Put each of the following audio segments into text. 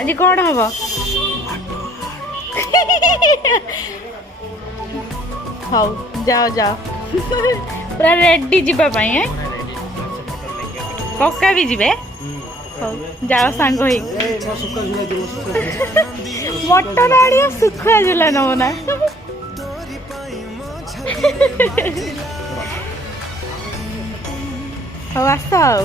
आज कौन हम हाउ जाओ जाओ पूरा रेडी जीवाई है कका भी जीवे जाओ सांग मटन आड़िया सुखुआ झूला नब ना हौ आस आओ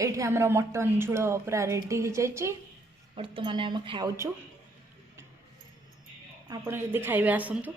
ये आमर मटन झोल पूरा रेडी हो जाए बर्तमान आम खाऊँ आपण जदि खाइबे आसतु।